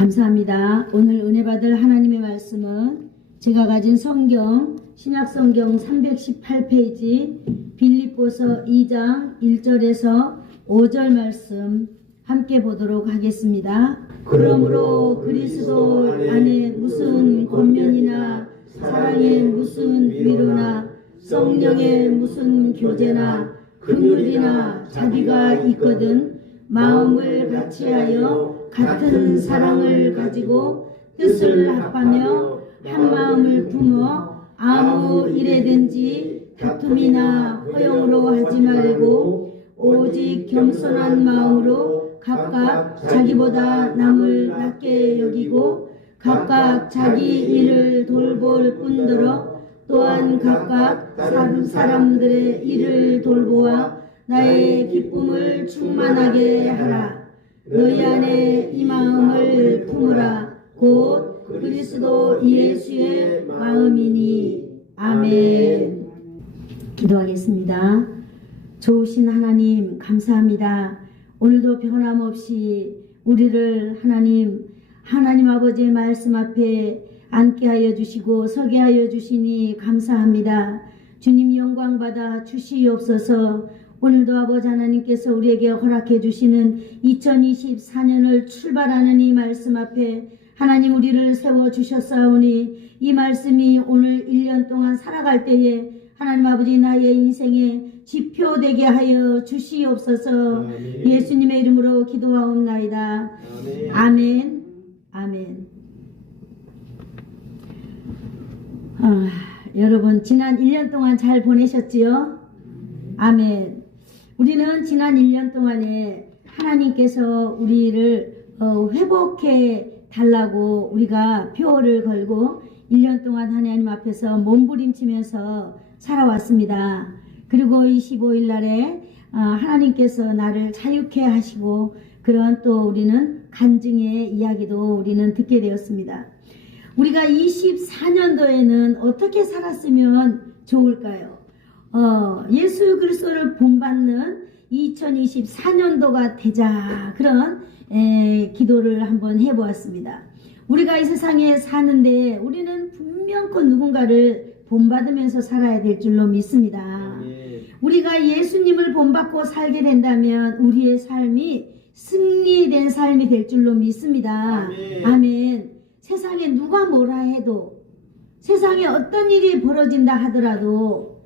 감사합니다. 오늘 은혜 받을 하나님의 말씀은 제가 가진 성경 신약성경 318페이지 빌립보서 2장 1절에서 5절 말씀 함께 보도록 하겠습니다. 그러므로 그리스도 안에 무슨 권면이나 사랑의 무슨 위로나 성령의 무슨 교제나 긍휼이나 자비가 있거든 마음을 같이하여 같은 사랑을 가지고 뜻을 합하며 한 마음을 품어 아무 일에든지 다툼이나 허용으로 하지 말고 오직 겸손한 마음으로 각각 자기보다 남을 낮게 여기고 각각 자기 일을 돌볼 뿐더러 또한 각각 사람들의 일을 돌보아 나의 기쁨을 충만하게 하라. 너희 안에 이 마음을 품으라. 곧 그리스도 예수의 마음이니. 아멘. 기도하겠습니다. 좋으신 하나님 감사합니다. 오늘도 변함없이 우리를 하나님 아버지의 말씀 앞에 앉게 하여 주시고 서게 하여 주시니 감사합니다. 주님 영광 받아 주시옵소서. 오늘도 아버지 하나님께서 우리에게 허락해 주시는 2024년을 출발하는 이 말씀 앞에 하나님 우리를 세워주셨사오니 이 말씀이 오늘 1년 동안 살아갈 때에 하나님 아버지 나의 인생에 지표되게 하여 주시옵소서. 아멘. 예수님의 이름으로 기도하옵나이다. 아멘. 아멘. 아멘. 여러분 지난 1년 동안 잘 보내셨지요? 아멘. 우리는 지난 1년 동안에 하나님께서 우리를 회복해 달라고 우리가 표어를 걸고 1년 동안 하나님 앞에서 몸부림치면서 살아왔습니다. 그리고 25일 날에 하나님께서 나를 자유케 하시고 그런 또 우리는 간증의 이야기도 우리는 듣게 되었습니다. 우리가 24년도에는 어떻게 살았으면 좋을까요? 예수 그리스도를 본받는 2024년도가 되자 그런 기도를 한번 해보았습니다. 우리가 이 세상에 사는데 우리는 분명코 누군가를 본받으면서 살아야 될 줄로 믿습니다. 우리가 예수님을 본받고 살게 된다면 우리의 삶이 승리된 삶이 될 줄로 믿습니다. 아멘. 세상에 누가 뭐라 해도 세상에 어떤 일이 벌어진다 하더라도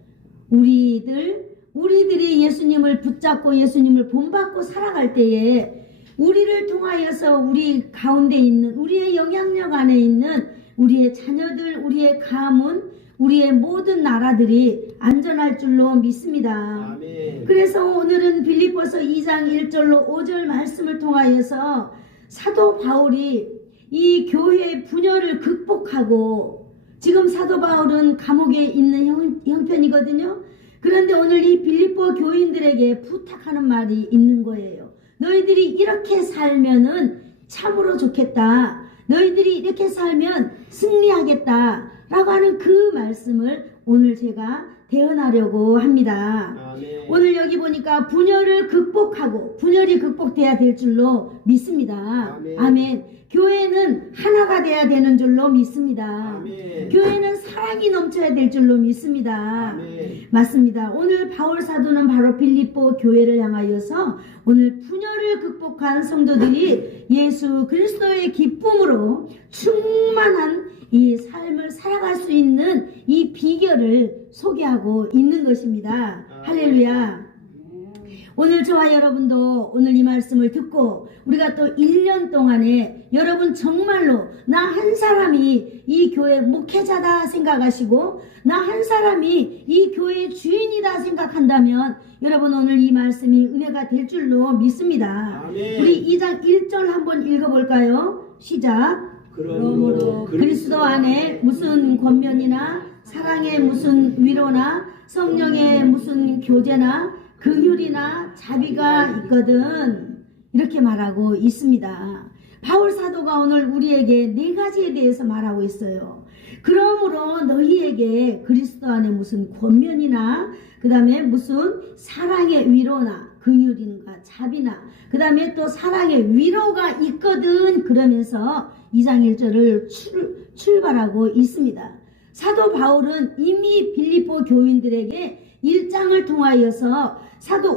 우리들이 예수님을 붙잡고 예수님을 본받고 살아갈 때에 우리를 통하여서 우리 가운데 있는 우리의 영향력 안에 있는 우리의 자녀들, 우리의 가문, 우리의 모든 나라들이 안전할 줄로 믿습니다. 아멘. 그래서 오늘은 빌립보서 2장 1절로 5절 말씀을 통하여서 사도 바울이 이 교회의 분열을 극복하고 지금 사도 바울은 감옥에 있는 형편이거든요. 그런데 오늘 이 빌립보 교인들에게 부탁하는 말이 있는 거예요. 너희들이 이렇게 살면은 참으로 좋겠다. 너희들이 이렇게 살면 승리하겠다. 라고 하는 그 말씀을 오늘 제가 대언하려고 합니다. 아멘. 오늘 여기 보니까 분열이 극복돼야 될 줄로 믿습니다. 아멘. 아멘. 교회는 하나가 돼야 되는 줄로 믿습니다. 아멘. 교회는 사랑이 넘쳐야 될 줄로 믿습니다. 아멘. 맞습니다. 오늘 바울 사도는 바로 빌립보 교회를 향하여서 오늘 분열을 극복한 성도들이 예수 그리스도의 기쁨으로 충만한 이 삶을 살아갈 수 있는 이 비결을 소개하고 있는 것입니다. 할렐루야. 오늘 저와 여러분도 오늘 이 말씀을 듣고 우리가 또 1년 동안에 여러분 정말로 나 한 사람이 이 교회 목회자다 생각하시고 나 한 사람이 이 교회의 주인이다 생각한다면 여러분 오늘 이 말씀이 은혜가 될 줄로 믿습니다. 아멘. 우리 2장 1절 한번 읽어볼까요? 시작. 그러므로 그리스도 안에 무슨 권면이나 사랑의 무슨 위로나 성령의 무슨 교제나 긍휼이나 자비가 있거든 이렇게 말하고 있습니다. 바울 사도가 오늘 우리에게 4가지에 대해서 말하고 있어요. 그러므로 너희에게 그리스도 안에 무슨 권면이나 그 다음에 무슨 사랑의 위로나 긍휼인가 자비나 그 다음에 또 사랑의 위로가 있거든. 그러면서 2장 1절을 출발하고 있습니다. 사도 바울은 이미 빌립보 교인들에게 1장을 통하여서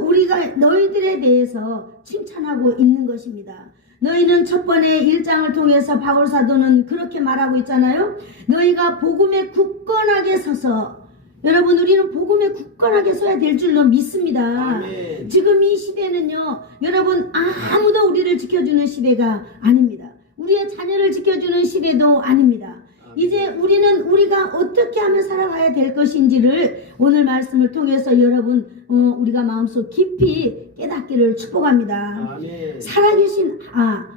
우리가 너희들에 대해서 칭찬하고 있는 것입니다. 너희는 첫 번에 1장을 통해서 바울 사도는 그렇게 말하고 있잖아요. 너희가 복음에 굳건하게 서서, 여러분 우리는 복음에 굳건하게 서야 될 줄로 믿습니다. 아멘. 지금 이 시대는요, 여러분 아무도 우리를 지켜주는 시대가 아닙니다. 우리의 자녀를 지켜주는 시대도 아닙니다. 이제 우리가 어떻게 하면 살아가야 될 것인지를 오늘 말씀을 통해서 여러분 우리가 마음속 깊이 깨닫기를 축복합니다. 아멘. 살아계신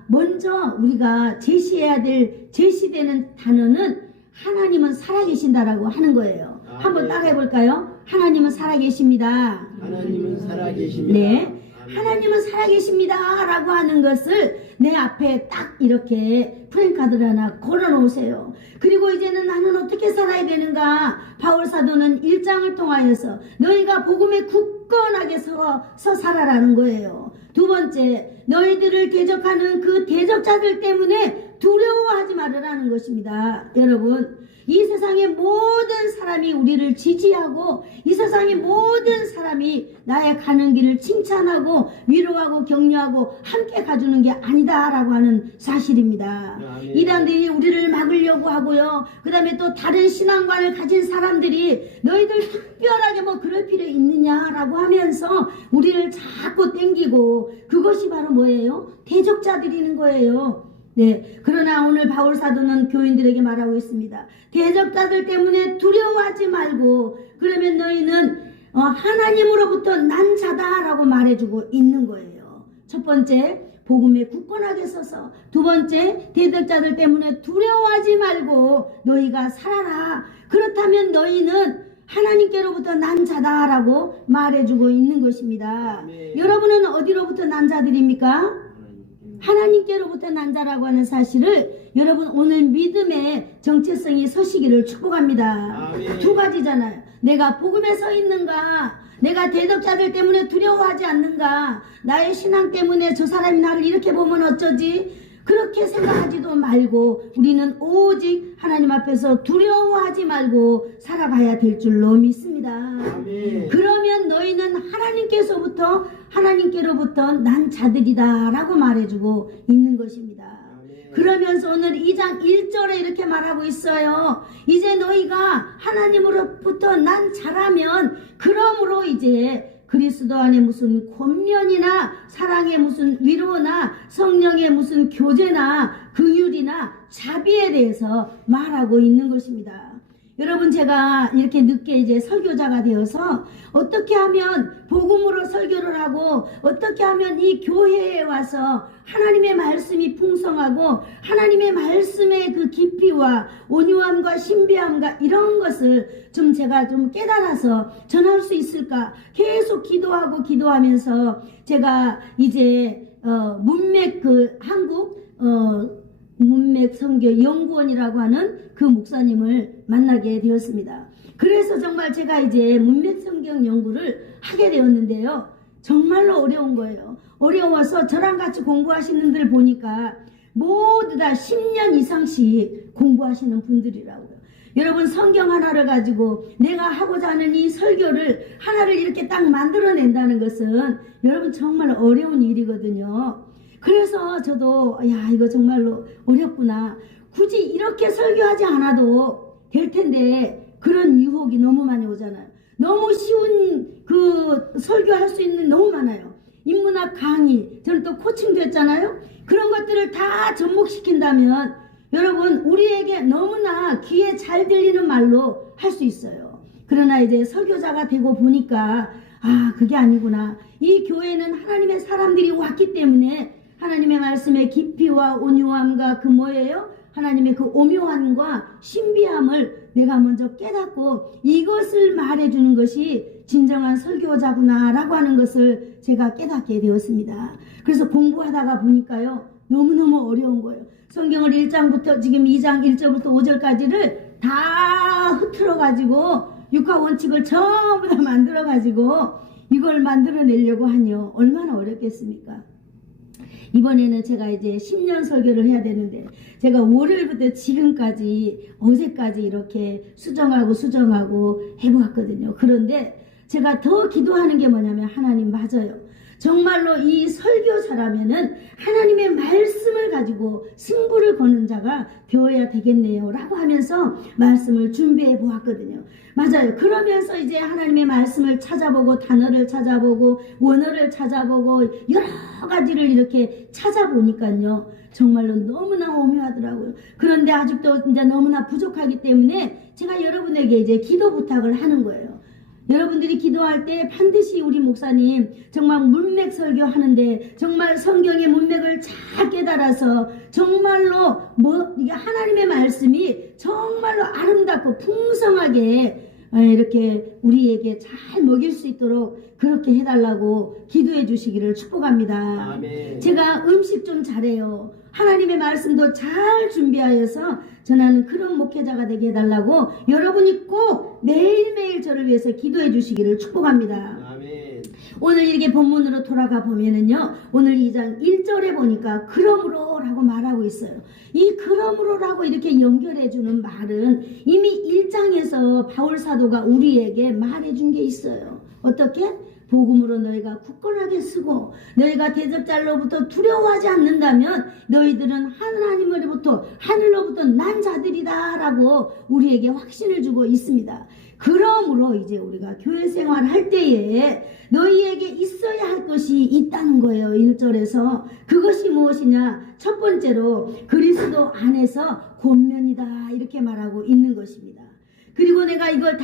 먼저 우리가 제시되는 단어는 하나님은 살아계신다라고 하는 거예요. 아멘. 한번 따라해 볼까요? 하나님은 살아계십니다. 하나님은 살아계십니다. 네. 아멘. 하나님은 살아계십니다 라고 하는 것을 내 앞에 딱 이렇게 프랭카드를 하나 걸어 놓으세요. 그리고 이제는 나는 어떻게 살아야 되는가? 바울 사도는 1장을 통하여서 너희가 복음에 굳건하게 서 살아라는 거예요. 두 번째, 너희들을 대적하는 그 대적자들 때문에 두려워하지 말으라는 것입니다. 여러분, 이 세상의 모든 사람이 우리를 지지하고 이 세상의 모든 사람이 나의 가는 길을 칭찬하고 위로하고 격려하고 함께 가주는 게 아니다라고 하는 사실입니다. 아멘. 이단들이 우리를 막으려고 하고요. 그 다음에 또 다른 신앙관을 가진 사람들이 너희들 특별하게 뭐 그럴 필요 있느냐라고 하면서 우리를 자꾸 땡기고, 그것이 바로 뭐예요? 대적자들이는 거예요. 네, 그러나 오늘 바울 사도는 교인들에게 말하고 있습니다. 대적자들 때문에 두려워하지 말고, 그러면 너희는 하나님으로부터 난 자다라고 말해주고 있는 거예요. 첫 번째, 복음에 굳건하게 서서, 두 번째, 대적자들 때문에 두려워하지 말고 너희가 살아라. 그렇다면 너희는 하나님께로부터 난 자다라고 말해주고 있는 것입니다. 아멘. 여러분은 어디로부터 난 자들입니까? 하나님께로부터 난 자라고 하는 사실을 여러분 오늘 믿음의 정체성이 서시기를 축복합니다. 아멘. 두 가지잖아요. 내가 복음에 서 있는가, 내가 대적자들 때문에 두려워하지 않는가, 나의 신앙 때문에 저 사람이 나를 이렇게 보면 어쩌지, 그렇게 생각하지도 말고 우리는 오직 하나님 앞에서 두려워하지 말고 살아가야 될 줄로 믿습니다. 아멘. 그러면 너희는 하나님께로부터 난 자들이다 라고 말해주고 있는 것입니다. 아멘. 그러면서 오늘 2장 1절에 이렇게 말하고 있어요. 이제 너희가 하나님으로부터 난 자라면, 그러므로 이제 그리스도 안에 무슨 권면이나 사랑의 무슨 위로나 성령의 무슨 교제나 긍휼이나 자비에 대해서 말하고 있는 것입니다. 여러분, 제가 이렇게 늦게 이제 설교자가 되어서 어떻게 하면 복음으로 설교를 하고 어떻게 하면 이 교회에 와서 하나님의 말씀이 풍성하고 하나님의 말씀의 그 깊이와 온유함과 신비함과 이런 것을 좀 제가 좀 깨달아서 전할 수 있을까 계속 기도하면서 제가 이제 문맥 한국 문맥 선교 연구원이라고 하는 그 목사님을 만나게 되었습니다. 그래서 정말 제가 이제 문맥 성경 연구를 하게 되었는데요. 정말로 어려운 거예요. 어려워서 저랑 같이 공부하시는 분들 보니까 모두 다 10년 이상씩 공부하시는 분들이라고요. 여러분, 성경 하나를 가지고 내가 하고자 하는 이 설교를 하나를 이렇게 딱 만들어낸다는 것은 여러분 정말 어려운 일이거든요. 그래서 저도 이거 정말로 어렵구나. 굳이 이렇게 설교하지 않아도 될 텐데 그런 유혹이 너무 많이 오잖아요. 너무 쉬운 그 설교할 수 있는 너무 많아요. 인문학 강의, 저는 또 코칭도 했잖아요. 그런 것들을 다 접목시킨다면 여러분 우리에게 너무나 귀에 잘 들리는 말로 할 수 있어요. 그러나 이제 설교자가 되고 보니까 그게 아니구나. 이 교회는 하나님의 사람들이 왔기 때문에 하나님의 말씀의 깊이와 온유함과 그 뭐예요? 하나님의 그 오묘함과 신비함을 내가 먼저 깨닫고 이것을 말해주는 것이 진정한 설교자구나 라고 하는 것을 제가 깨닫게 되었습니다. 그래서 공부하다가 보니까요, 너무너무 어려운 거예요. 성경을 1장부터 지금 2장 1절부터 5절까지를 다 흐트러가지고 육하 원칙을 전부 다 만들어가지고 이걸 만들어내려고 하뇨. 얼마나 어렵겠습니까? 이번에는 제가 이제 10년 설교를 해야 되는데 제가 월요일부터 지금까지 어제까지 이렇게 수정하고 해보았거든요. 그런데 제가 더 기도하는 게 뭐냐면 하나님 맞아요. 정말로 이 설교사라면은 하나님의 말씀을 가지고 승부를 거는 자가 되어야 되겠네요 라고 하면서 말씀을 준비해 보았거든요. 맞아요. 그러면서 이제 하나님의 말씀을 찾아보고 단어를 찾아보고 원어를 찾아보고 여러 가지를 이렇게 찾아보니까요. 정말로 너무나 오묘하더라고요. 그런데 아직도 이제 너무나 부족하기 때문에 제가 여러분에게 이제 기도 부탁을 하는 거예요. 여러분들이 기도할 때 반드시 우리 목사님 정말 문맥 설교하는데 정말 성경의 문맥을 잘 깨달아서 정말로 이게 하나님의 말씀이 정말로 아름답고 풍성하게 이렇게 우리에게 잘 먹일 수 있도록 그렇게 해달라고 기도해 주시기를 축복합니다. 아멘. 제가 음식 좀 잘해요. 하나님의 말씀도 잘 준비하여서 전하는 그런 목회자가 되게 해달라고 여러분이 꼭 매일매일 저를 위해서 기도해 주시기를 축복합니다. 아멘. 오늘 이렇게 본문으로 돌아가 보면은요, 오늘 2장 1절에 보니까 그러므로 라고 말하고 있어요. 이 그러므로 라고 이렇게 연결해 주는 말은 이미 1장에서 바울 사도가 우리에게 말해 준 게 있어요. 어떻게? 복음으로 너희가 굳건하게 쓰고 너희가 대적자로부터 두려워하지 않는다면 너희들은 하늘로부터 난 자들이다 라고 우리에게 확신을 주고 있습니다. 그러므로 이제 우리가 교회 생활할 때에 너희에게 있어야 할 것이 있다는 거예요. 1절에서 그것이 무엇이냐? 첫 번째로 그리스도 안에서 권면이다 이렇게 말하고 있는 것입니다. 그리고 내가 이걸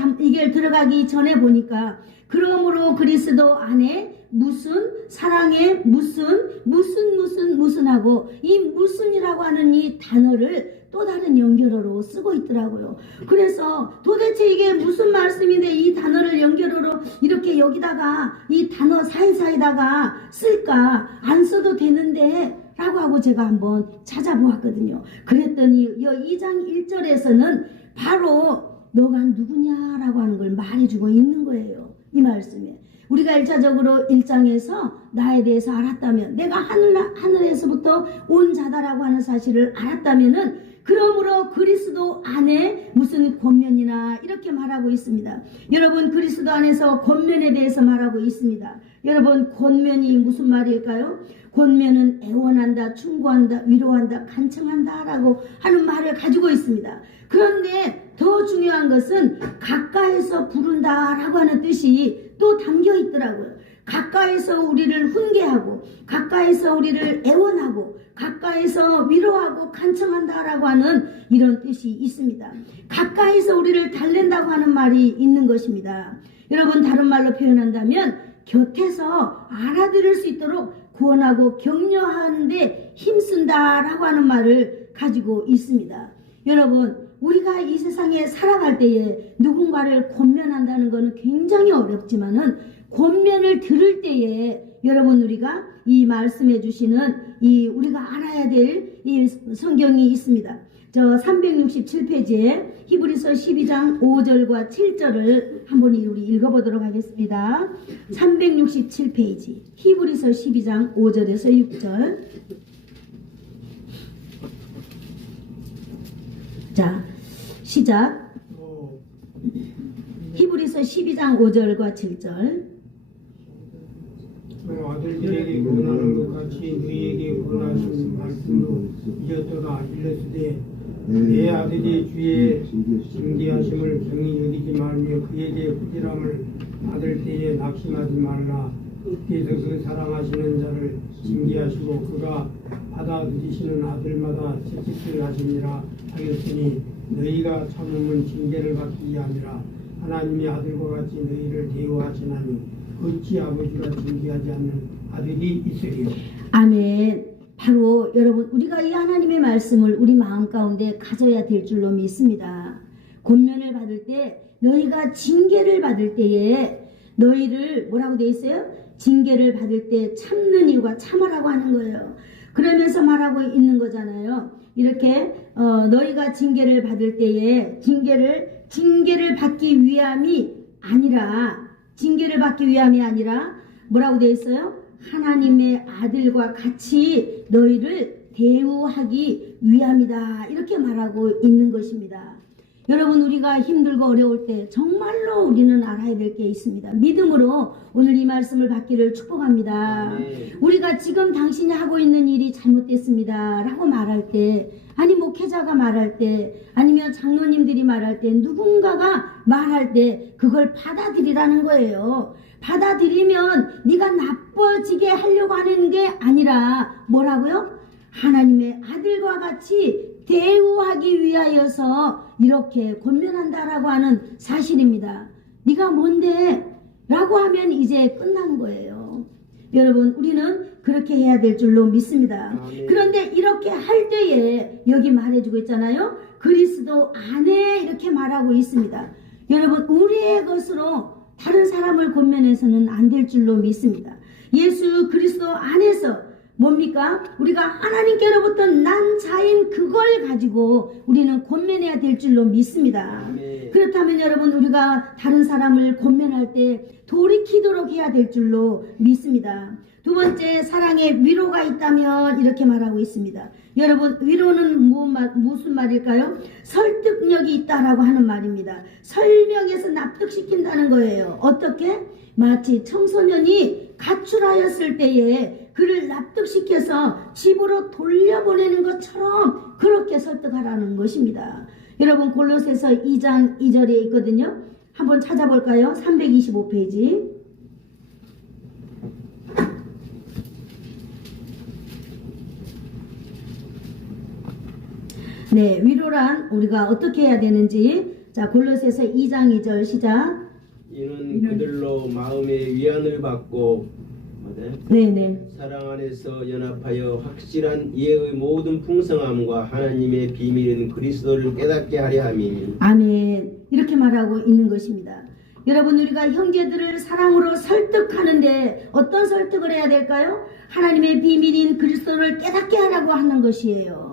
들어가기 전에 보니까 그러므로 그리스도 안에 무슨 사랑에 무슨 하고 이 무슨이라고 하는 이 단어를 또 다른 연결어로 쓰고 있더라고요. 그래서 도대체 이게 무슨 말씀인데 이 단어를 연결어로 이렇게 여기다가 이 단어 사이사이다가 쓸까? 안 써도 되는데 라고 하고 제가 한번 찾아보았거든요. 그랬더니 2장 1절에서는 바로 너가 누구냐라고 하는 걸 말해주고 있는 거예요. 이 말씀에 우리가 1차적으로 1장에서 나에 대해서 알았다면 내가 하늘에서부터 온 자다라고 하는 사실을 알았다면은 그러므로 그리스도 안에 무슨 권면이나 이렇게 말하고 있습니다. 여러분 그리스도 안에서 권면에 대해서 말하고 있습니다. 여러분 권면이 무슨 말일까요? 권면은 애원한다, 충고한다, 위로한다, 간청한다 라고 하는 말을 가지고 있습니다. 그런데 더 중요한 것은 가까이서 부른다 라고 하는 뜻이 또 담겨 있더라고요. 가까이서 우리를 훈계하고 가까이서 우리를 애원하고 가까이서 위로하고 간청한다 라고 하는 이런 뜻이 있습니다. 가까이서 우리를 달랜다고 하는 말이 있는 것입니다. 여러분 다른 말로 표현한다면 곁에서 알아들을 수 있도록 구원하고 격려하는데 힘쓴다 라고 하는 말을 가지고 있습니다. 여러분 우리가 이 세상에 살아갈 때에 누군가를 권면한다는 것은 굉장히 어렵지만은 권면을 들을 때에 여러분 우리가 이 말씀해 주시는 이 우리가 알아야 될 이 성경이 있습니다. 저 367페이지에 히브리서 12장 5절과 7절을 한번 우리 읽어보도록 하겠습니다. 367페이지 히브리서 12장 5절에서 6절. 자 시작. 히브리서 12장 5절과 7절. 아들들에게 권하는 것 같이 너희에게 권하신 말씀도 이었다가 일렀으되 내 아들이 주의 징계하심을 경히 여기지 말며 그에게 후질함을 받을 때에 낙심하지 말라. 주께서 그 사랑하시는 자를 징계하시고 그가 받아들이시는 아들마다 채찍질 하시니라 하였으니 너희가 참으면 징계를 받기 위함이라. 하나님의 아들과 같이 너희를 대우하시나니 어찌 아버지가 징계하지 않는 아들이 있으리요. 아멘. 바로 여러분 우리가 이 하나님의 말씀을 우리 마음 가운데 가져야 될 줄로 믿습니다. 권면을 받을 때 너희가 징계를 받을 때에 너희를 뭐라고 돼 있어요? 징계를 받을 때 참는 이유가 참으라고 하는 거예요. 그러면서 말하고 있는 거잖아요. 이렇게 너희가 징계를 받을 때에 징계를 받기 위함이 아니라 징계를 받기 위함이 아니라 뭐라고 되어 있어요? 하나님의 아들과 같이 너희를 대우하기 위함이다. 이렇게 말하고 있는 것입니다. 여러분, 우리가 힘들고 어려울 때 정말로 우리는 알아야 될 게 있습니다. 믿음으로 오늘 이 말씀을 받기를 축복합니다. 우리가 지금 당신이 하고 있는 일이 잘못됐습니다 라고 말할 때, 아니 목회자가 말할 때, 아니면 장로님들이 말할 때, 누군가가 말할 때 그걸 받아들이라는 거예요. 받아들이면 네가 나빠지게 하려고 하는 게 아니라 뭐라고요? 하나님의 아들과 같이 대우하기 위하여서 이렇게 권면한다라고 하는 사실입니다. 네가 뭔데? 라고 하면 이제 끝난 거예요. 여러분, 우리는 그렇게 해야 될 줄로 믿습니다. 그런데 이렇게 할 때에 여기 말해주고 있잖아요. 그리스도 안에 이렇게 말하고 있습니다. 여러분, 우리의 것으로 다른 사람을 권면해서는 안 될 줄로 믿습니다. 예수 그리스도 안에서 뭡니까? 우리가 하나님께로부터 난 자인 그걸 가지고 우리는 권면해야 될 줄로 믿습니다. 그렇다면 여러분, 우리가 다른 사람을 권면할 때 돌이키도록 해야 될 줄로 믿습니다. 두 번째, 사랑에 위로가 있다면 이렇게 말하고 있습니다. 여러분, 위로는 무슨 말일까요? 설득력이 있다라고 하는 말입니다. 설명해서 납득시킨다는 거예요. 어떻게? 마치 청소년이 가출하였을 때에 그를 납득시켜서 집으로 돌려보내는 것처럼 그렇게 설득하라는 것입니다. 여러분, 골로새서 2장 2절에 있거든요. 한번 찾아볼까요? 325페이지. 네, 위로란 우리가 어떻게 해야 되는지, 자, 골로새서 2장 2절 시작. 이는 그들로 마음의 위안을 받고 네네. 사랑 안에서 연합하여 확실한 이해의 모든 풍성함과 하나님의 비밀인 그리스도를 깨닫게 하려 함이니. 아멘. 이렇게 말하고 있는 것입니다. 여러분, 우리가 형제들을 사랑으로 설득하는데 어떤 설득을 해야 될까요? 하나님의 비밀인 그리스도를 깨닫게 하라고 하는 것이에요.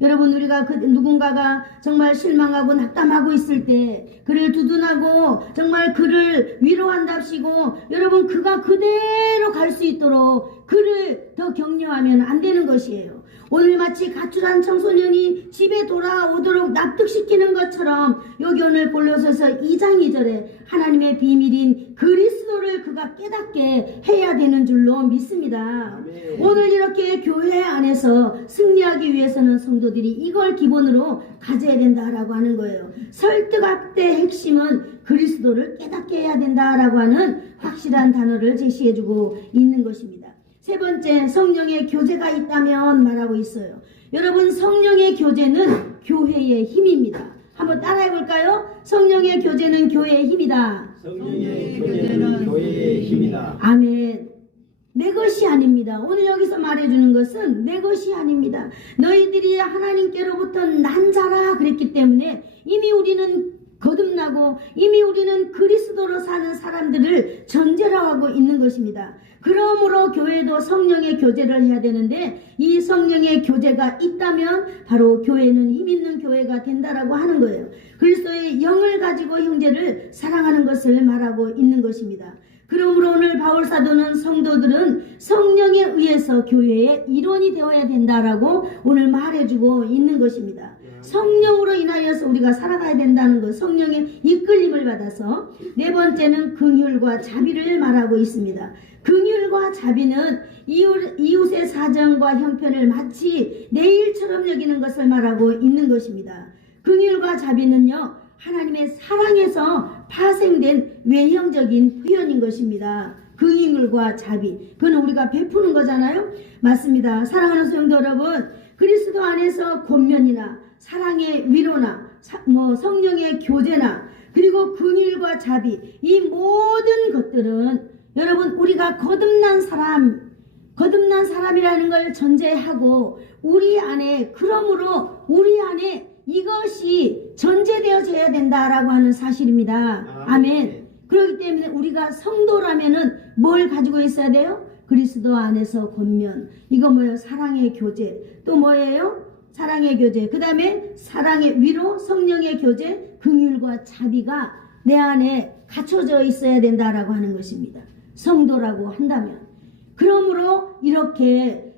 여러분, 우리가 누군가가 정말 실망하고 낙담하고 있을 때 그를 두둔하고 정말 그를 위로한답시고, 여러분, 그가 그대로 갈 수 있도록 그를 더 격려하면 안 되는 것이에요. 오늘 마치 가출한 청소년이 집에 돌아오도록 납득시키는 것처럼 여기 오늘 골로새서 2장 2절에 하나님의 비밀인 그리스도를 그가 깨닫게 해야 되는 줄로 믿습니다. 오늘 이렇게 교회 안에서 승리하기 위해서는 성도들이 이걸 기본으로 가져야 된다라고 하는 거예요. 설득학대의 핵심은 그리스도를 깨닫게 해야 된다라고 하는 확실한 단어를 제시해주고 있는 것입니다. 세 번째, 성령의 교제가 있다면 말하고 있어요. 여러분, 성령의 교제는 교회의 힘입니다. 한번 따라해 볼까요? 성령의 교제는 교회의 힘이다. 성령의 교제는 교회의 힘이다. 아멘. 내 것이 아닙니다. 오늘 여기서 말해주는 것은 내 것이 아닙니다. 너희들이 하나님께로부터 난 자라 그랬기 때문에 이미 우리는 거듭나고 이미 우리는 그리스도로 사는 사람들을 전제라고 있는 것입니다. 그러므로 교회도 성령의 교제를 해야 되는데, 이 성령의 교제가 있다면 바로 교회는 힘 있는 교회가 된다라고 하는 거예요. 그리스도의 영을 가지고 형제를 사랑하는 것을 말하고 있는 것입니다. 그러므로 오늘 바울 사도는 성도들은 성령에 의해서 교회의 일원이 되어야 된다라고 오늘 말해주고 있는 것입니다. 성령으로 인하여서 우리가 살아가야 된다는 것, 성령의 이끌림을 받아서. 네 번째는 긍휼과 자비를 말하고 있습니다. 긍휼과 자비는 이웃의 사정과 형편을 마치 내 일처럼 여기는 것을 말하고 있는 것입니다. 긍휼과 자비는요, 하나님의 사랑에서 파생된 외형적인 표현인 것입니다. 긍휼과 자비, 그건 우리가 베푸는 거잖아요. 맞습니다. 사랑하는 성도 여러분, 그리스도 안에서 권면이나 사랑의 위로나 성령의 교제나 그리고 긍휼과 자비, 이 모든 것들은 여러분, 우리가 거듭난 사람이라는 걸 전제하고 우리 안에, 그러므로 우리 안에 이것이 전제되어져야 된다라고 하는 사실입니다. 아멘. 그렇기 때문에 우리가 성도라면은 뭘 가지고 있어야 돼요? 그리스도 안에서 권면. 이거 뭐예요? 사랑의 교제. 또 뭐예요? 사랑의 교제. 그 다음에 사랑의 위로, 성령의 교제, 긍휼과 자비가 내 안에 갖춰져 있어야 된다라고 하는 것입니다. 성도라고 한다면. 그러므로 이렇게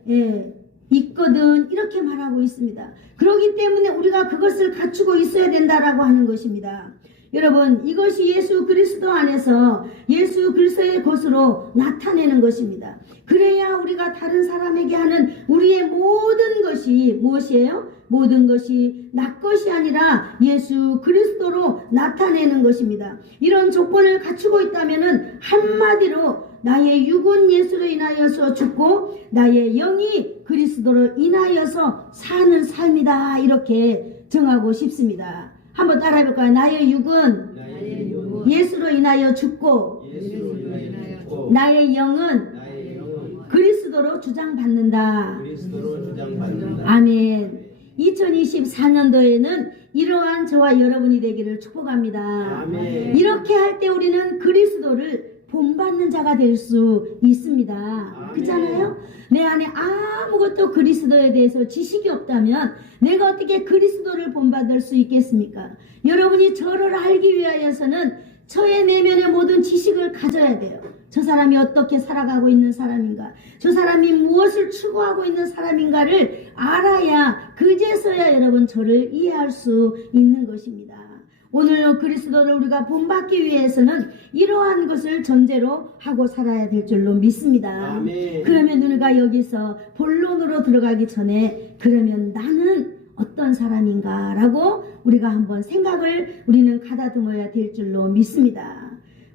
있거든 이렇게 말하고 있습니다. 그렇기 때문에 우리가 그것을 갖추고 있어야 된다라고 하는 것입니다. 여러분, 이것이 예수 그리스도 안에서 예수 그리스도의 것으로 나타내는 것입니다. 그래야 우리가 다른 사람에게 하는 우리의 모든 것이 무엇이에요? 모든 것이 나 것이 아니라 예수 그리스도로 나타내는 것입니다. 이런 조건을 갖추고 있다면은 한마디로 나의 육은 예수로 인하여서 죽고 나의 영이 그리스도로 인하여서 사는 삶이다, 이렇게 정하고 싶습니다. 한번 따라해볼까요? 나의 육은 예수로 인하여 죽고 나의 영은 그리스도로 주장받는다. 아멘. 2024년도에는 이러한 저와 여러분이 되기를 축복합니다. 아멘. 이렇게 할 때 우리는 그리스도를 본받는 자가 될 수 있습니다. 아멘. 그렇잖아요? 내 안에 아무것도 그리스도에 대해서 지식이 없다면 내가 어떻게 그리스도를 본받을 수 있겠습니까? 여러분이 저를 알기 위하여서는 저의 내면의 모든 지식을 가져야 돼요. 저 사람이 어떻게 살아가고 있는 사람인가, 저 사람이 무엇을 추구하고 있는 사람인가를 알아야 그제서야 여러분 저를 이해할 수 있는 것입니다. 오늘 그리스도를 우리가 본받기 위해서는 이러한 것을 전제로 하고 살아야 될 줄로 믿습니다. 아멘. 그러면 우리가 여기서 본론으로 들어가기 전에 그러면 나는 어떤 사람인가 라고 우리가 한번 생각을 우리는 가다듬어야 될 줄로 믿습니다.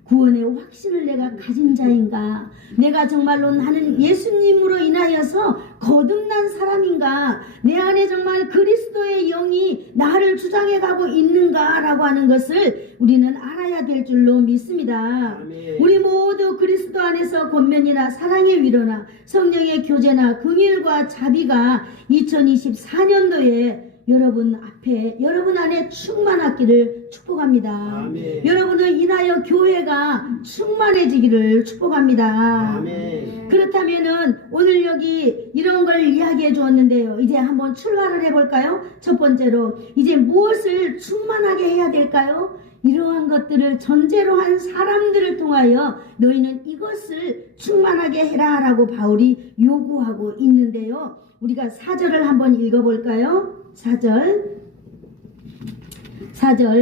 구원의 확신을 내가 가진 자인가? 내가 정말로 나는 예수님으로 인하여서 거듭난 사람인가? 내 안에 정말 그리스도의 영이 나를 주장해가고 있는가? 라고 하는 것을 우리는 알아야 될 줄로 믿습니다. 아멘. 우리 모두 그리스도 안에서 권면이나 사랑의 위로나 성령의 교제나 긍휼과 자비가 2024년도에 여러분 앞에 여러분 안에 충만하기를 축복합니다. 아멘. 여러분을 인하여 교회가 충만해지기를 축복합니다. 아멘. 그렇다면은 오늘 여기 이런 걸 이야기해 주었는데요. 이제 한번 출발을 해볼까요? 첫 번째로 이제 무엇을 충만하게 해야 될까요? 이러한 것들을 전제로 한 사람들을 통하여 너희는 이것을 충만하게 해라 라고 바울이 요구하고 있는데요. 우리가 4절을 한번 읽어볼까요? 4절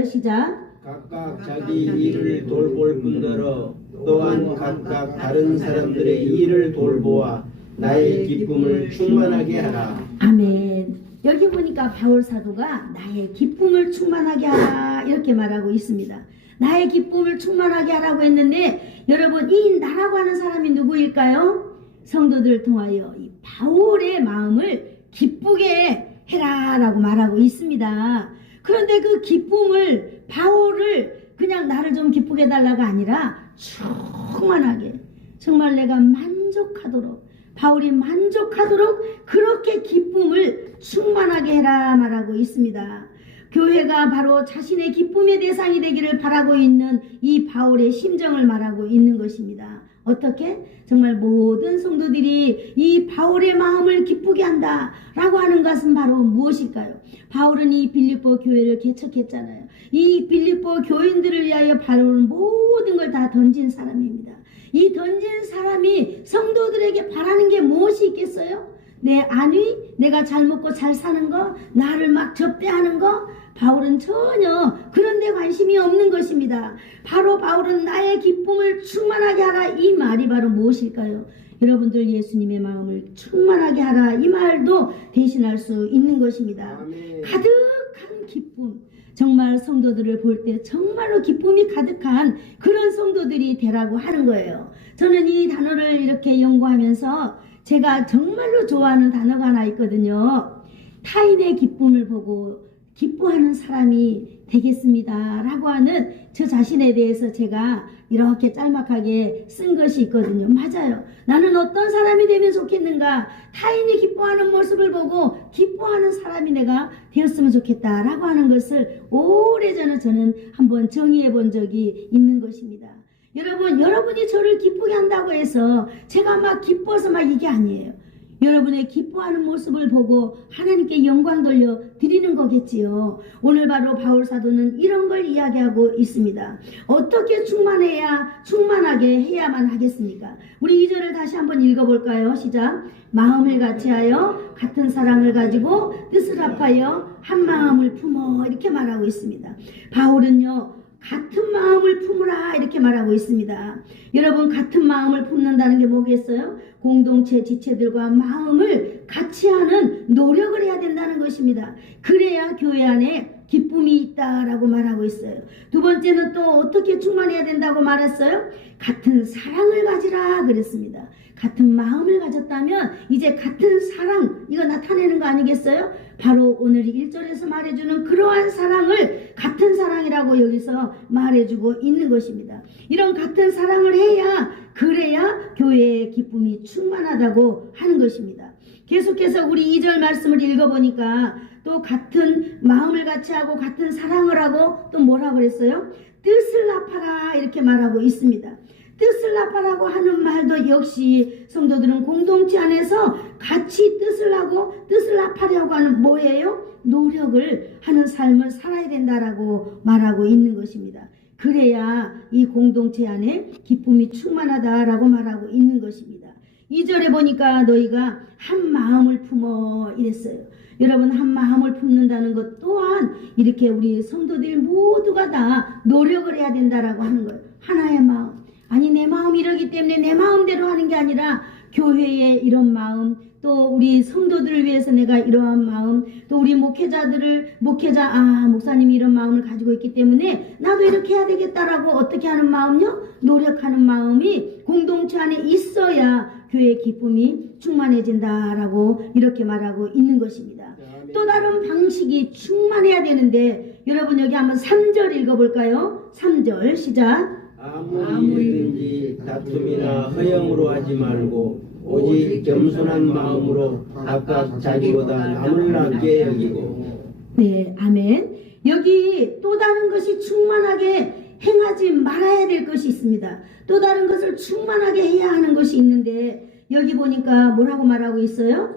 시작. 각각 자기 일을 돌볼 뿐더러 또한 각각 다른 사람들의 일을 돌보아 나의 기쁨을 충만하게 하라. 아멘. 여기 보니까 바울 사도가 나의 기쁨을 충만하게 하라 이렇게 말하고 있습니다. 나의 기쁨을 충만하게 하라고 했는데 여러분, 이 나라고 하는 사람이 누구일까요? 성도들을 통하여 이 바울의 마음을 기쁘게 해라 라고 말하고 있습니다. 그런데 그 기쁨을 바울을 그냥 나를 좀 기쁘게 해달라가 아니라 충만하게 정말 내가 만족하도록 바울이 만족하도록 그렇게 기쁨을 충만하게 해라 말하고 있습니다. 교회가 바로 자신의 기쁨의 대상이 되기를 바라고 있는 이 바울의 심정을 말하고 있는 것입니다. 어떻게? 정말 모든 성도들이 이 바울의 마음을 기쁘게 한다 라고 하는 것은 바로 무엇일까요? 바울은 이 빌립보 교회를 개척했잖아요. 이 빌립보 교인들을 위하여 바울은 모든 걸 다 던진 사람입니다. 이 던진 사람이 성도들에게 바라는 게 무엇이 있겠어요? 내 안위, 내가 잘 먹고 잘 사는 거, 나를 막 접대하는 거, 바울은 전혀 그런 데 관심이 없는 것입니다. 바로 바울은 나의 기쁨을 충만하게 하라, 이 말이 바로 무엇일까요? 여러분들 예수님의 마음을 충만하게 하라, 이 말도 대신할 수 있는 것입니다. 아멘. 가득한 기쁨, 정말 성도들을 볼 때 정말로 기쁨이 가득한 그런 성도들이 되라고 하는 거예요. 저는 이 단어를 이렇게 연구하면서 제가 정말로 좋아하는 단어가 하나 있거든요. 타인의 기쁨을 보고 기뻐하는 사람이 되겠습니다 라고 하는 저 자신에 대해서 제가 이렇게 짤막하게 쓴 것이 있거든요. 맞아요. 나는 어떤 사람이 되면 좋겠는가? 타인이 기뻐하는 모습을 보고 기뻐하는 사람이 내가 되었으면 좋겠다 라고 하는 것을 오래전에 저는 한번 정의해 본 적이 있는 것입니다. 여러분, 여러분이 저를 기쁘게 한다고 해서 제가 막 기뻐서 막 이게 아니에요. 여러분의 기뻐하는 모습을 보고 하나님께 영광 돌려 드리는 거겠지요. 오늘 바로 바울 사도는 이런 걸 이야기하고 있습니다. 어떻게 충만하게 해야만 하겠습니까? 우리 2절을 다시 한번 읽어볼까요? 시작. 마음을 같이하여 같은 사랑을 가지고 뜻을 합하여 한 마음을 품어, 이렇게 말하고 있습니다. 바울은요, 같은 마음을 품으라, 이렇게 말하고 있습니다. 여러분, 같은 마음을 품는다는 게 뭐겠어요? 공동체 지체들과 마음을 같이 하는 노력을 해야 된다는 것입니다. 그래야 교회 안에 기쁨이 있다라고 말하고 있어요. 두 번째는 또 어떻게 충만해야 된다고 말했어요? 같은 사랑을 가지라 그랬습니다. 같은 마음을 가졌다면 이제 같은 사랑, 이거 나타내는 거 아니겠어요? 바로 오늘 1절에서 말해주는 그러한 사랑을 같은 사랑이라고 여기서 말해주고 있는 것입니다. 이런 같은 사랑을 해야, 그래야 교회의 기쁨이 충만하다고 하는 것입니다. 계속해서 우리 2절 말씀을 읽어보니까 또 같은 마음을 같이 하고 같은 사랑을 하고 또 뭐라고 그랬어요? 뜻을 합하라, 이렇게 말하고 있습니다. 뜻을 합하라고 하는 말도 역시 성도들은 공동체 안에서 같이 뜻을 하고 뜻을 합하려고 하는 뭐예요? 노력을 하는 삶을 살아야 된다라고 말하고 있는 것입니다. 그래야 이 공동체 안에 기쁨이 충만하다라고 말하고 있는 것입니다. 2절에 보니까 너희가 한 마음을 품어 이랬어요. 여러분, 한 마음을 품는다는 것 또한 이렇게 우리 성도들 모두가 다 노력을 해야 된다라고 하는 거예요. 하나의 마음. 아니, 내 마음이 이러기 때문에 내 마음대로 하는 게 아니라 교회의 이런 마음, 또 우리 성도들을 위해서 내가 이러한 마음, 또 우리 목사님이 이런 마음을 가지고 있기 때문에 나도 이렇게 해야 되겠다라고 어떻게 하는 마음요? 노력하는 마음이 공동체 안에 있어야 교회의 기쁨이 충만해진다라고 이렇게 말하고 있는 것입니다. 또 다른 방식이 충만해야 되는데, 여러분 여기 한번 3절 읽어볼까요? 3절 시작. 아무 일든지 다툼이나 허영으로 하지 말고 오직 겸손한 마음으로 각각 자기보다 남을 낫게 여기고. 네, 아멘. 여기 또 다른 것이 충만하게 행하지 말아야 될 것이 있습니다. 또 다른 것을 충만하게 해야 하는 것이 있는데, 여기 보니까 뭐라고 말하고 있어요?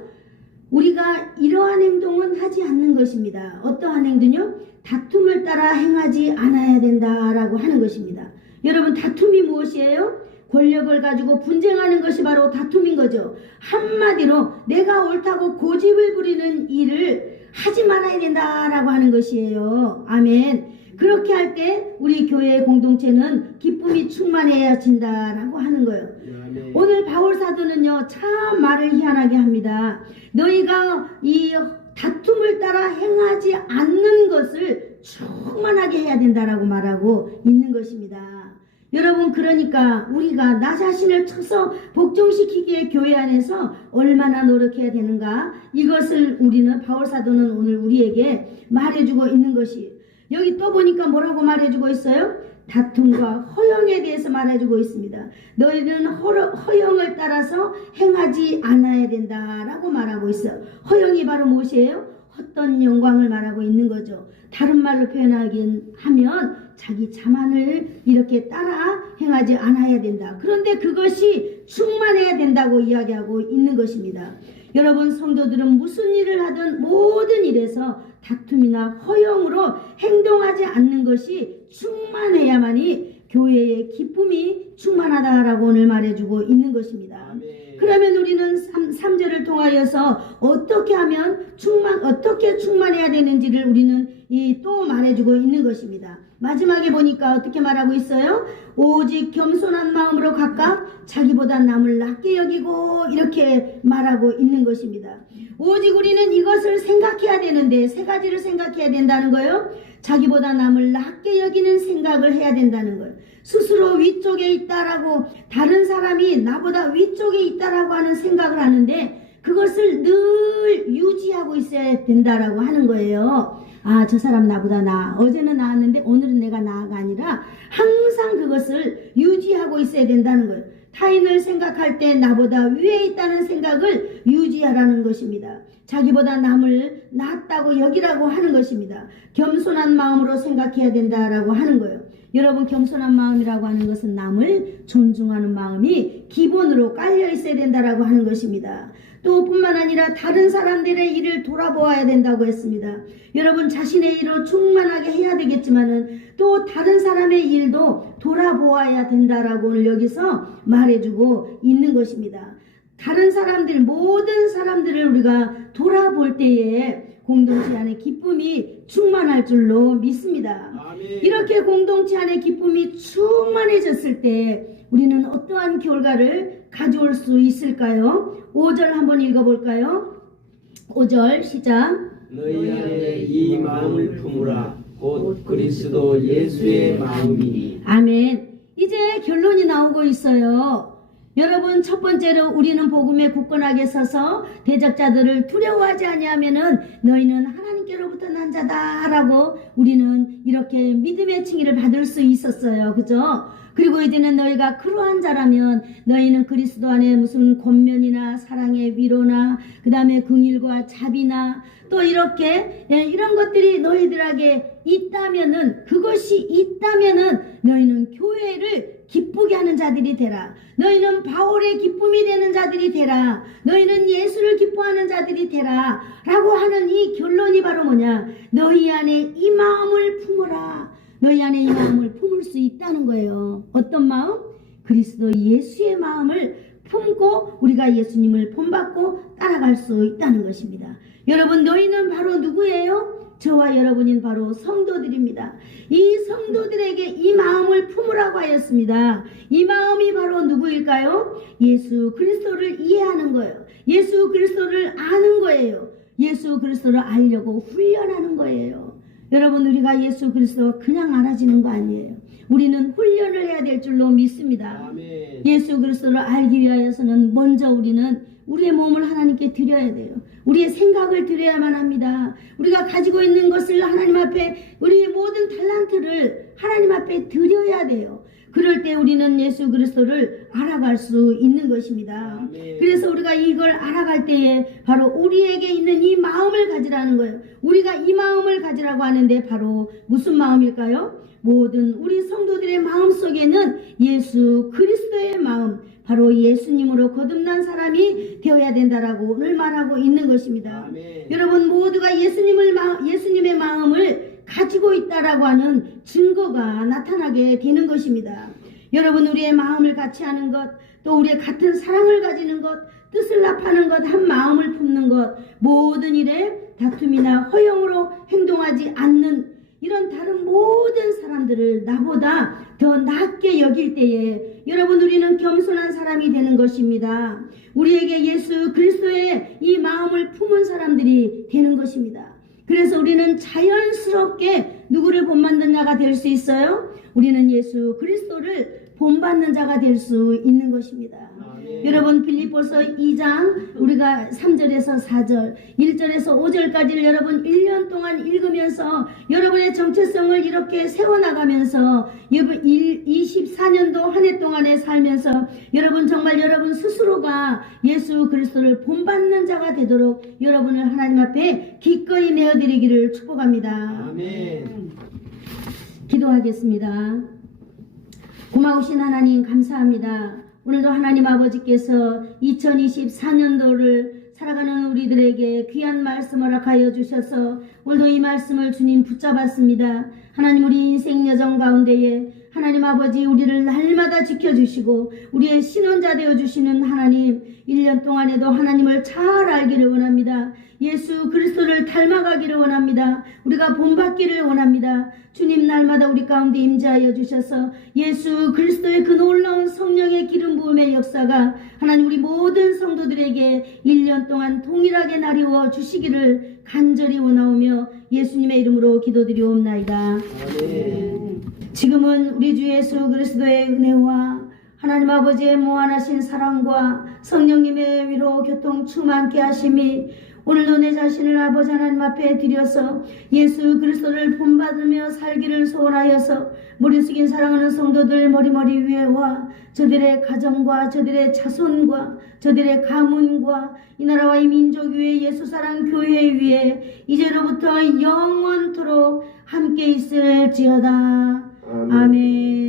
우리가 이러한 행동은 하지 않는 것입니다. 어떠한 행동요? 다툼을 따라 행하지 않아야 된다라고 하는 것입니다. 여러분, 다툼이 무엇이에요? 권력을 가지고 분쟁하는 것이 바로 다툼인 거죠. 한마디로 내가 옳다고 고집을 부리는 일을 하지 말아야 된다라고 하는 것이에요. 아멘. 그렇게 할 때 우리 교회의 공동체는 기쁨이 충만해진다라고 하는 거예요. 오늘 바울 사도는요, 참 말을 희한하게 합니다. 너희가 이 다툼을 따라 행하지 않는 것을 충만하게 해야 된다라고 말하고 있는 것입니다. 여러분, 그러니까 우리가 나 자신을 쳐서 복종시키기에 교회 안에서 얼마나 노력해야 되는가, 이것을 우리는, 바울 사도는 오늘 우리에게 말해주고 있는 것이, 여기 또 보니까 뭐라고 말해주고 있어요? 다툼과 허영에 대해서 말해주고 있습니다. 너희는 허영을 따라서 행하지 않아야 된다라고 말하고 있어요. 허영이 바로 무엇이에요? 헛된 영광을 말하고 있는 거죠. 다른 말로 표현하긴 하면 자기 자만을 이렇게 따라 행하지 않아야 된다. 그런데 그것이 충만해야 된다고 이야기하고 있는 것입니다. 여러분, 성도들은 무슨 일을 하든 모든 일에서 다툼이나 허영으로 행동하지 않는 것이 충만해야만이 교회의 기쁨이 충만하다라고 오늘 말해주고 있는 것입니다. 아멘. 그러면 우리는 3절을 통하여서 어떻게 하면 어떻게 충만해야 되는지를 우리는 또 말해주고 있는 것입니다. 마지막에 보니까 어떻게 말하고 있어요? 오직 겸손한 마음으로 각각 자기보다 남을 낮게 여기고, 이렇게 말하고 있는 것입니다. 오직 우리는 이것을 생각해야 되는데, 세 가지를 생각해야 된다는 거예요. 자기보다 남을 낮게 여기는 생각을 해야 된다는 거예요. 스스로 위쪽에 있다라고, 다른 사람이 나보다 위쪽에 있다라고 하는 생각을 하는데 그것을 늘 유지하고 있어야 된다라고 하는 거예요. 아, 저 사람 나보다 나아. 어제는 나았는데 오늘은 내가 나아가 아니라 항상 그것을 유지하고 있어야 된다는 거예요. 타인을 생각할 때 나보다 위에 있다는 생각을 유지하라는 것입니다. 자기보다 남을 낫다고 여기라고 하는 것입니다. 겸손한 마음으로 생각해야 된다라고 하는 거예요. 여러분, 겸손한 마음이라고 하는 것은 남을 존중하는 마음이 기본으로 깔려 있어야 된다라고 하는 것입니다. 또 뿐만 아니라 다른 사람들의 일을 돌아보아야 된다고 했습니다. 여러분, 자신의 일로 충만하게 해야 되겠지만은 또 다른 사람의 일도 돌아보아야 된다라고 오늘 여기서 말해주고 있는 것입니다. 다른 사람들, 모든 사람들을 우리가 돌아볼 때에 공동체 안에 기쁨이 충만할 줄로 믿습니다. 아멘. 이렇게 공동체 안에 기쁨이 충만해졌을 때 우리는 어떠한 결과를 가져올 수 있을까요? 5절 한번 읽어볼까요? 5절 시작. 너희 안에 이 마음을 품으라. 곧 그리스도 예수의 마음이니. 아멘. 이제 결론이 나오고 있어요. 여러분, 첫 번째로 우리는 복음에 굳건하게 서서 대적자들을 두려워하지 아니하면은 너희는 하나님께로부터 난 자다라고 우리는 이렇게 믿음의 칭의를 받을 수 있었어요. 그죠? 그리고 이제는 너희가 그러한 자라면 너희는 그리스도 안에 무슨 권면이나 사랑의 위로나 그 다음에 긍휼과 자비나 또 이렇게 이런 것들이 너희들에게 있다면은, 그것이 있다면은 너희는 교회를 기쁘게 하는 자들이 되라. 너희는 바울의 기쁨이 되는 자들이 되라. 너희는 예수를 기뻐하는 자들이 되라. 라고 하는 이 결론이 바로 뭐냐? 너희 안에 이 마음을 품어라. 너희 안에 이 마음을 품을 수 있다는 거예요. 어떤 마음? 그리스도 예수의 마음을 품고 우리가 예수님을 본받고 따라갈 수 있다는 것입니다. 여러분, 너희는 바로 누구예요? 저와 여러분인 바로 성도들입니다. 이 성도들에게 이 마음을 품으라고 하였습니다. 이 마음이 바로 누구일까요? 예수 그리스도를 이해하는 거예요. 예수 그리스도를 아는 거예요. 예수 그리스도를 알려고 훈련하는 거예요. 여러분, 우리가 예수 그리스도가 그냥 알아지는 거 아니에요. 우리는 훈련을 해야 될 줄로 믿습니다. 아멘. 예수 그리스도를 알기 위하여서는 먼저 우리는 우리의 몸을 하나님께 드려야 돼요. 우리의 생각을 드려야만 합니다. 우리가 가지고 있는 것을 하나님 앞에, 우리의 모든 달란트를 하나님 앞에 드려야 돼요. 그럴 때 우리는 예수 그리스도를 알아갈 수 있는 것입니다. 아멘. 그래서 우리가 이걸 알아갈 때에 바로 우리에게 있는 이 마음을 가지라는 거예요. 우리가 이 마음을 가지라고 하는데 바로 무슨 마음일까요? 모든 우리 성도들의 마음 속에는 예수 그리스도의 마음, 바로 예수님으로 거듭난 사람이 되어야 된다라고 오늘 말하고 있는 것입니다. 아멘. 여러분, 모두가 예수님의 마음을 가지고 있다라고 하는 증거가 나타나게 되는 것입니다. 여러분, 우리의 마음을 같이 하는 것, 또 우리의 같은 사랑을 가지는 것, 뜻을 합하는 것, 한 마음을 품는 것, 모든 일에 다툼이나 허영으로 행동하지 않는 이런 다른 모든 사람들을 나보다 더 낮게 여길 때에 여러분, 우리는 겸손한 사람이 되는 것입니다. 우리에게 예수 그리스도의 이 마음을 품은 사람들이 되는 것입니다. 그래서 우리는 자연스럽게 누구를 본받는 자가 될 수 있어요? 우리는 예수 그리스도를 본받는 자가 될 수 있는 것입니다. 아멘. 여러분, 빌립보서 2장 우리가 3절에서 4절, 1절에서 5절까지를 여러분 1년 동안 읽으면서 여러분의 정체성을 이렇게 세워나가면서 24년도 한 해 동안에 살면서 여러분 정말 여러분 스스로가 예수 그리스도를 본받는 자가 되도록 여러분을 하나님 앞에 기꺼이 내어드리기를 축복합니다. 아멘. 기도하겠습니다. 고마우신 하나님, 감사합니다. 오늘도 하나님 아버지께서 2024년도를 살아가는 우리들에게 귀한 말씀을 허락하여 주셔서 오늘도 이 말씀을 주님 붙잡았습니다. 하나님, 우리 인생 여정 가운데에 하나님 아버지 우리를 날마다 지켜주시고 우리의 신원자 되어주시는 하나님, 1년 동안에도 하나님을 잘 알기를 원합니다. 예수 그리스도를 닮아가기를 원합니다. 우리가 본받기를 원합니다. 주님, 날마다 우리 가운데 임재하여 주셔서 예수 그리스도의 그 놀라운 성령의 기름 부음의 역사가 하나님 우리 모든 성도들에게 1년 동안 동일하게 나리워 주시기를 간절히 원하오며 예수님의 이름으로 기도드리옵나이다. 아멘. 지금은 우리 주 예수 그리스도의 은혜와 하나님 아버지의 무한하신 사랑과 성령님의 위로 교통 충만케 하심이 오늘도 내 자신을 아버지 하나님 앞에 드려서 예수 그리스도를 본받으며 살기를 소원하여서 머리 숙인 사랑하는 성도들 머리머리 위에와 저들의 가정과 저들의 자손과 저들의 가문과 이 나라와 이 민족 위에 예수 사랑 교회 위에 이제로부터 영원토록 함께 있을지어다. 아멘.